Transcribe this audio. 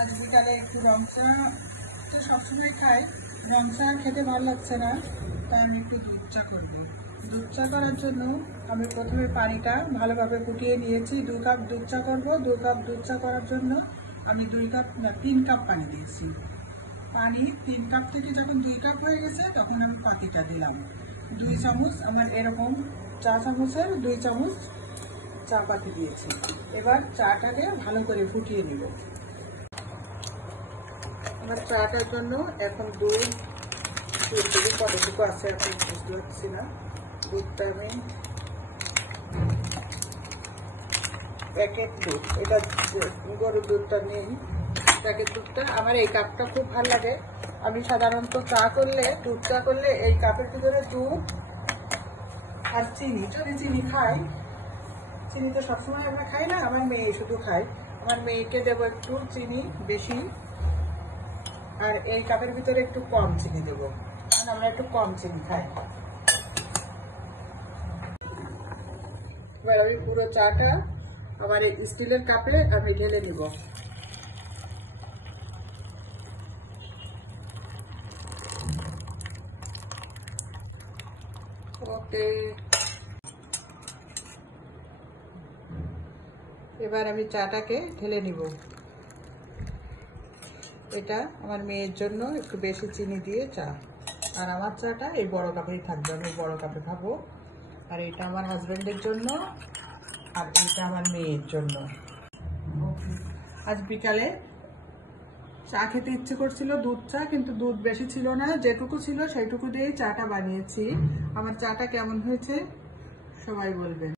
আজ বিকালে একটু রং চা তো সবসময় খাই, রং চা খেতে ভালো লাগছে না, তাই আমি একটু দুধ চা করবো। দুধ চা করার জন্য আমি প্রথমে পানিটা ভালোভাবে ফুটিয়ে নিয়েছি। 2 কাপ দুধ চা করবো। 2 কাপ দুধ চা করার জন্য আমি 3 কাপ পানি দিয়েছি। পানি 3 কাপ থেকে যখন 2 কাপ হয়ে গেছে তখন আমি পাতিটা দিলাম। 2 চামচ, আমার এরকম চা চামচের 2 চামচ চা পাতি দিয়েছি। এবার চাটাকে ভালো করে ফুটিয়ে নিব। আমার চাটার জন্য এখন দুধ কতটুকু আছে এখন বুঝতে পারছি না। দুধটা আমি প্যাকেট দুধ, এটা গরুর দুধটা নেই, প্যাকেট দুধটা। আমার এই কাপটা খুব ভালো লাগে। আমি সাধারণত চা করলে, দুধ চা করলে এই কাপের ভিতরে দুধ আর চিনি, যদি চিনি খাই, চিনি তো সবসময় আমরা খাই না, আমার মেয়ে শুধু খায়। আমার মেয়েকে দেবো একটু চিনি বেশি, আর এই কাপের ভিতরে একটু কম চিনি দেবো, কারণ আমরা একটু কম চিনি খাই। এবার আমি পুরো চাটা আমার এই স্টিলের কাপে আমি ঢেলে নিব। ওকে, এবার আমি চাটাকে ঢেলে নিব। এটা আমার মেয়ের জন্য একটু বেশি চিনি দিয়ে চা, আর আমার চাটা এই বড় কাপেই থাকবে, আমি বড় কাপে খাবো। আর এটা আমার হাজবেন্ডের জন্য, আর এটা আমার মেয়ের জন্য। আজ বিকালে চা খেতে ইচ্ছে করছিল, দুধ চা, কিন্তু দুধ বেশি ছিল না, যেটুকু ছিল সেইটুকু দিয়েই চাটা বানিয়েছি। আমার চাটা কেমন হয়েছে সবাই বলবেন।